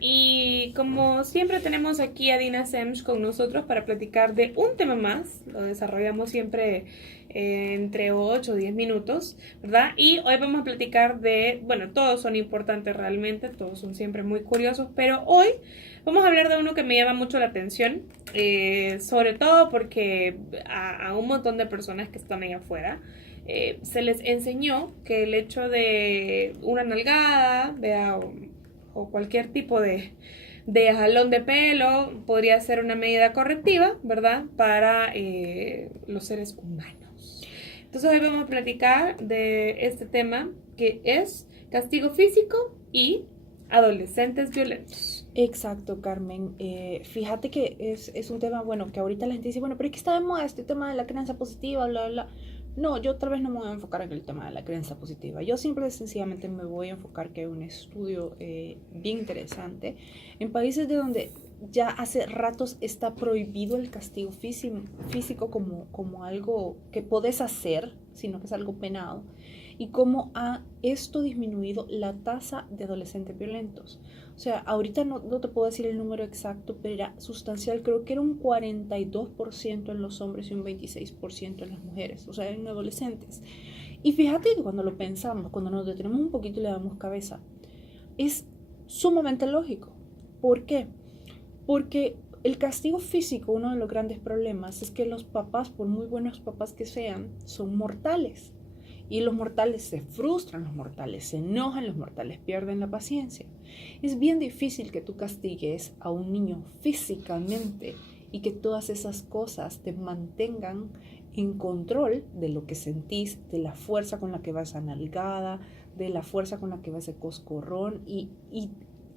Y como siempre tenemos aquí a Dina Semch con nosotros para platicar de un tema más. Lo desarrollamos siempre entre 8 o 10 minutos, ¿verdad? Y hoy vamos a platicar de, bueno, todos son importantes realmente, todos son siempre muy curiosos, pero hoy vamos a hablar de uno que me llama mucho la atención, sobre todo porque a un montón de personas que están ahí afuera, se les enseñó que el hecho de una nalgada, o cualquier tipo de jalón de pelo podría ser una medida correctiva, ¿verdad? Para los seres humanos. Entonces hoy vamos a platicar de este tema que es castigo físico y adolescentes violentos. Exacto, Carmen. Fíjate que es un tema, bueno, que ahorita la gente dice, bueno, pero es que está de moda este tema de la crianza positiva, bla, bla. No, yo tal vez no me voy a enfocar en el tema de la crianza positiva. Yo simple y sencillamente me voy a enfocar que hay un estudio bien interesante en países de donde ya hace ratos está prohibido el castigo físico como algo que podés hacer, sino que es algo penado, y cómo ha esto disminuido la tasa de adolescentes violentos. O sea, ahorita no te puedo decir el número exacto, pero era sustancial. Creo que era un 42% en los hombres y un 26% en las mujeres, o sea, en adolescentes. Y fíjate que cuando lo pensamos, cuando nos detenemos un poquito y le damos cabeza, es sumamente lógico. ¿Por qué? Porque el castigo físico, uno de los grandes problemas es que los papás, por muy buenos papás que sean, son mortales. Y los mortales se frustran, los mortales se enojan, los mortales pierden la paciencia. Es bien difícil que tú castigues a un niño físicamente y que todas esas cosas te mantengan en control de lo que sentís, de la fuerza con la que vas a nalgada, de la fuerza con la que vas a coscorrón y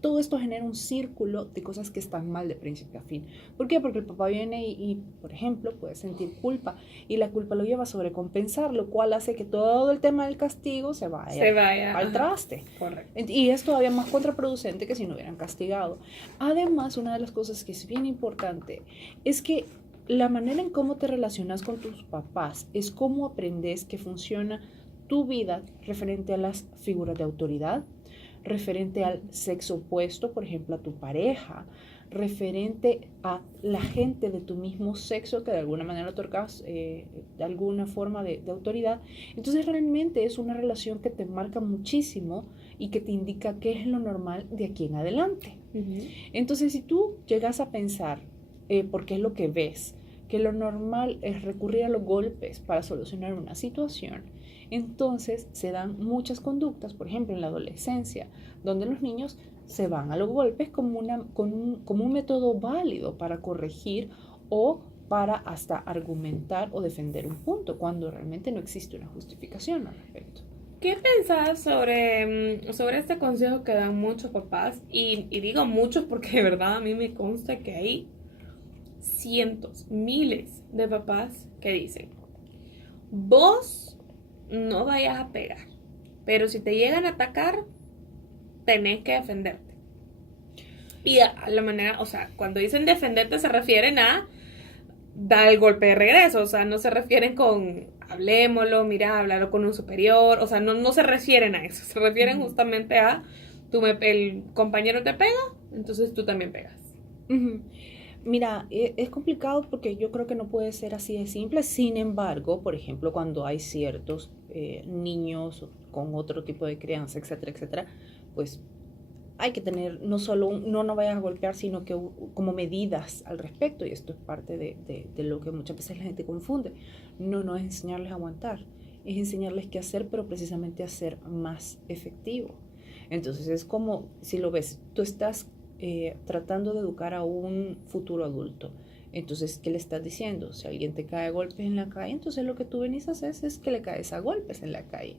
todo esto genera un círculo de cosas que están mal de principio a fin. ¿Por qué? Porque el papá viene por ejemplo, puede sentir culpa y la culpa lo lleva a sobrecompensar, lo cual hace que todo el tema del castigo se vaya al traste. Correcto. Y es todavía más contraproducente que si no hubieran castigado. Además, una de las cosas que es bien importante es que la manera en cómo te relacionas con tus papás es cómo aprendes que funciona tu vida referente a las figuras de autoridad, referente al sexo opuesto, por ejemplo, a tu pareja, referente a la gente de tu mismo sexo que de alguna manera otorgas de alguna forma de autoridad. Entonces realmente es una relación que te marca muchísimo y que te indica qué es lo normal de aquí en adelante. Entonces si tú llegas a pensar, porque es lo que ves, que lo normal es recurrir a los golpes para solucionar una situación, entonces se dan muchas conductas, por ejemplo en la adolescencia, donde los niños se van a los golpes como un método válido para corregir o para hasta argumentar o defender un punto, cuando realmente no existe una justificación al respecto. ¿Qué pensás sobre este consejo que dan muchos papás? Y digo muchos porque de verdad a mí me consta que hay cientos, miles de papás que dicen, vos no vayas a pegar, pero si te llegan a atacar, tenés que defenderte. Y a la manera, o sea, cuando dicen defenderte se refieren a dar el golpe de regreso, o sea, no se refieren con hablémoslo, mira, hablarlo con un superior, o sea, no se refieren a eso, se refieren justamente a el compañero te pega, entonces tú también pegas. Mira, es complicado porque yo creo que no puede ser así de simple. Sin embargo, por ejemplo, cuando hay ciertos niños con otro tipo de crianza, etcétera, etcétera, pues hay que tener no solo no vayas a golpear, sino que como medidas al respecto. Y esto es parte de lo que muchas veces la gente confunde. No es enseñarles a aguantar, es enseñarles qué hacer, pero precisamente hacer más efectivo. Entonces es como, si lo ves, tú estás tratando de educar a un futuro adulto. Entonces, ¿qué le estás diciendo? Si alguien te cae a golpes en la calle, entonces lo que tú venís a hacer es que le caes a golpes en la calle.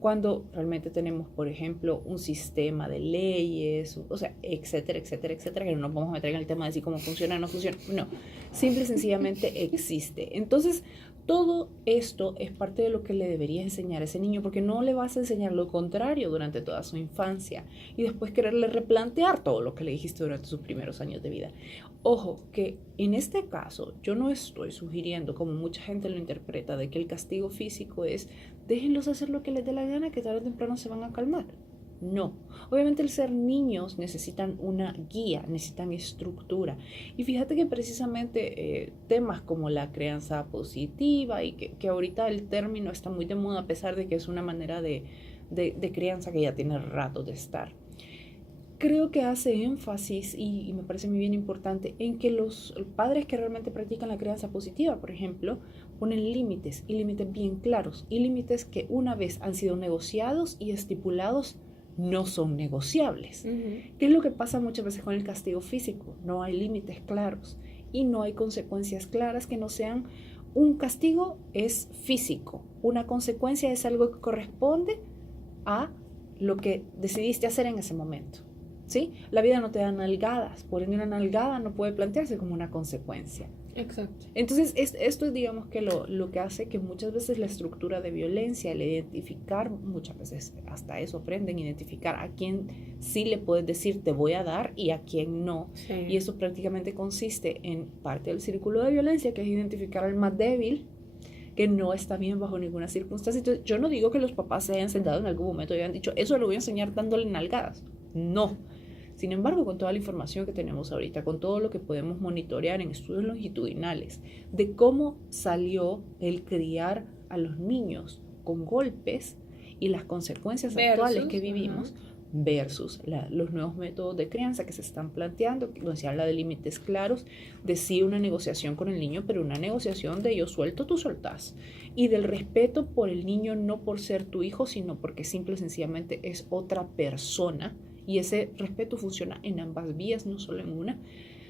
Cuando realmente tenemos, por ejemplo, un sistema de leyes, o sea, etcétera, etcétera, etcétera, que no nos vamos a meter en el tema de si cómo funciona o no funciona. No, simple y sencillamente existe. Entonces, todo esto es parte de lo que le deberías enseñar a ese niño, porque no le vas a enseñar lo contrario durante toda su infancia y después quererle replantear todo lo que le dijiste durante sus primeros años de vida. Ojo, que en este caso yo no estoy sugiriendo, como mucha gente lo interpreta, de que el castigo físico es déjenlos hacer lo que les dé la gana, que tarde o temprano se van a calmar. No. Obviamente, el ser niños necesitan una guía, necesitan estructura. Y fíjate que precisamente temas como la crianza positiva y que ahorita el término está muy de moda, a pesar de que es una manera de crianza que ya tiene rato de estar. Creo que hace énfasis, y me parece muy bien importante, en que los padres que realmente practican la crianza positiva, por ejemplo, ponen límites, y límites bien claros, y límites que una vez han sido negociados y estipulados, no son negociables. ¿Qué es lo que pasa muchas veces con el castigo físico? No hay límites claros y no hay consecuencias claras que no sean un castigo es físico, una consecuencia es algo que corresponde a lo que decidiste hacer en ese momento. ¿Sí? La vida no te da nalgadas, por ende una nalgada no puede plantearse como una consecuencia. Exacto. Entonces, esto es, digamos, que lo que hace que muchas veces la estructura de violencia, el identificar, muchas veces hasta eso aprenden, identificar a quién sí le puedes decir te voy a dar y a quién no. Sí. Y eso prácticamente consiste en parte del círculo de violencia, que es identificar al más débil, que no está bien bajo ninguna circunstancia. Entonces, yo no digo que los papás se hayan sentado en algún momento y hayan dicho, eso lo voy a enseñar dándole nalgadas. No. Sin embargo, con toda la información que tenemos ahorita, con todo lo que podemos monitorear en estudios longitudinales de cómo salió el criar a los niños con golpes y las consecuencias actuales que vivimos, versus los nuevos métodos de crianza que se están planteando, donde se habla de límites claros, de sí una negociación con el niño, pero una negociación de yo suelto, tú soltás, y del respeto por el niño, no por ser tu hijo, sino porque simple y sencillamente es otra persona. Y ese respeto funciona en ambas vías, no solo en una.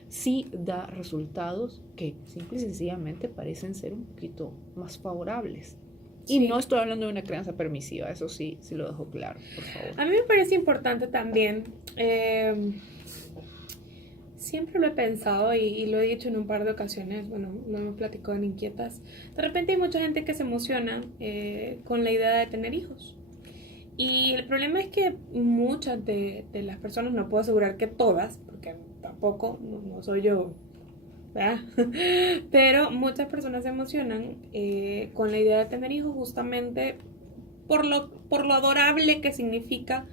Sí da resultados que simple y sencillamente parecen ser un poquito más favorables. Sí. Y no estoy hablando de una crianza permisiva, eso sí lo dejo claro, por favor. A mí me parece importante también, siempre lo he pensado y lo he dicho en un par de ocasiones, bueno, lo hemos platicado en Inquietas. De repente hay mucha gente que se emociona con la idea de tener hijos. Y el problema es que muchas de las personas, no puedo asegurar que todas, porque tampoco, no soy yo, ¿verdad? Pero muchas personas se emocionan con la idea de tener hijos justamente por lo adorable que significa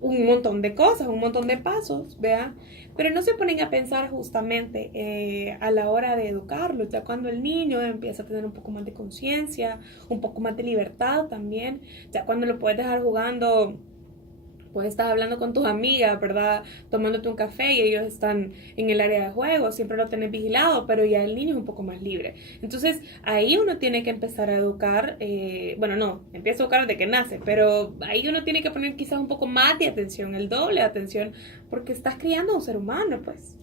un montón de cosas, un montón de pasos, ¿verdad? Pero no se ponen a pensar justamente a la hora de educarlo, ya cuando el niño empieza a tener un poco más de conciencia, un poco más de libertad también, ya cuando lo puedes dejar jugando, pues estás hablando con tus amigas, ¿verdad? Tomándote un café y ellos están en el área de juego, siempre lo tenés vigilado, pero ya el niño es un poco más libre. Entonces ahí uno tiene que empezar a educar, empieza a educar desde que nace, pero ahí uno tiene que poner quizás un poco más de atención, el doble de atención, porque estás criando a un ser humano, pues.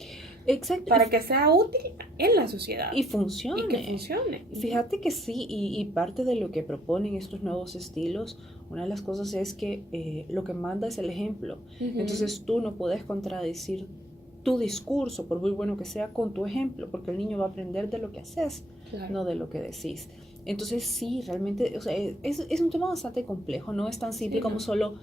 Exacto. Para que sea útil en la sociedad. Y funcione. Y que funcione. Fíjate que sí, y parte de lo que proponen estos nuevos estilos, una de las cosas es que lo que manda es el ejemplo. Entonces tú no puedes contradecir tu discurso, por muy bueno que sea, con tu ejemplo, porque el niño va a aprender de lo que haces, claro, no de lo que decís. Entonces sí, realmente, o sea, es un tema bastante complejo, no es tan simple como solo,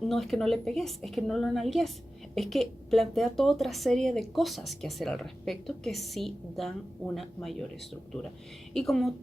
no es que no le pegues, es que no lo nalgues, es que plantea toda otra serie de cosas que hacer al respecto que sí dan una mayor estructura. Y como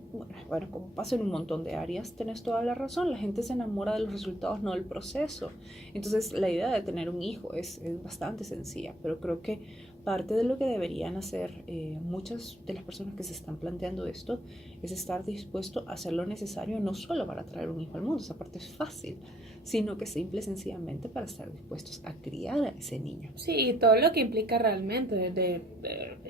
pasa en un montón de áreas, tenés toda la razón, la gente se enamora de los resultados, no del proceso. Entonces la idea de tener un hijo es bastante sencilla, pero creo que parte de lo que deberían hacer muchas de las personas que se están planteando esto es estar dispuesto a hacer lo necesario, no solo para traer un hijo al mundo, esa parte es fácil, sino que simple y sencillamente para estar dispuestos a criar a ese niño. Sí, y todo lo que implica realmente de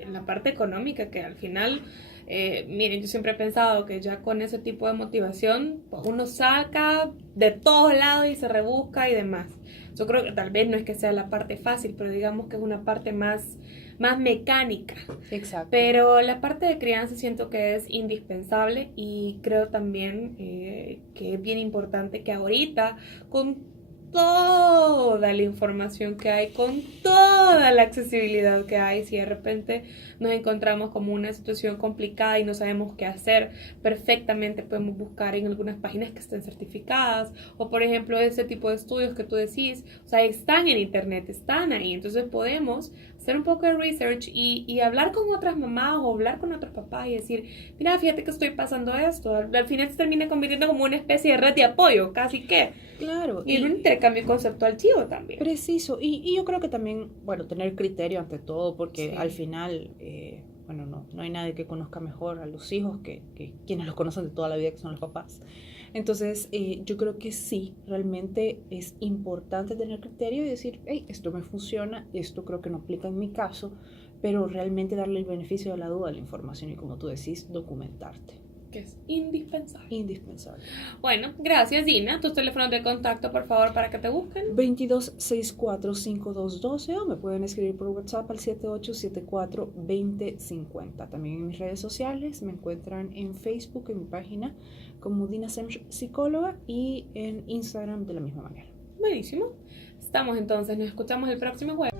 la parte económica, que al final, miren, yo siempre he pensado que ya con ese tipo de motivación, pues uno saca de todos lados y se rebusca y demás. Yo creo que tal vez no es que sea la parte fácil, pero digamos que es una parte más mecánica. Exacto. Pero la parte de crianza siento que es indispensable y creo también que es bien importante que ahorita, con toda la información que hay, con toda la accesibilidad que hay, si de repente nos encontramos como una situación complicada y no sabemos qué hacer, perfectamente podemos buscar en algunas páginas que estén certificadas, o por ejemplo ese tipo de estudios que tú decís, o sea, están en internet, están ahí, entonces podemos hacer un poco de research y hablar con otras mamás o hablar con otros papás y decir, mira, fíjate que estoy pasando esto. Al final se termina convirtiendo como una especie de red de apoyo, casi que. Claro. Y en un intercambio conceptual chivo también. Preciso. Y yo creo que también, bueno, tener criterio ante todo, porque Sí. al final, bueno, no hay nadie que conozca mejor a los hijos que quienes los conocen de toda la vida, que son los papás. Entonces, yo creo que sí, realmente es importante tener criterio y decir, hey, esto me funciona, esto creo que no aplica en mi caso, pero realmente darle el beneficio de la duda a la información y, como tú decís, documentarte. Que es indispensable. Indispensable. Bueno, gracias Dina. Tus teléfonos de contacto, por favor, para que te busquen. 22645212 o me pueden escribir por WhatsApp al 78742050. También en mis redes sociales me encuentran en Facebook, en mi página como Dina Semch Psicóloga, y en Instagram de la misma manera. Buenísimo. Estamos entonces, nos escuchamos el próximo jueves.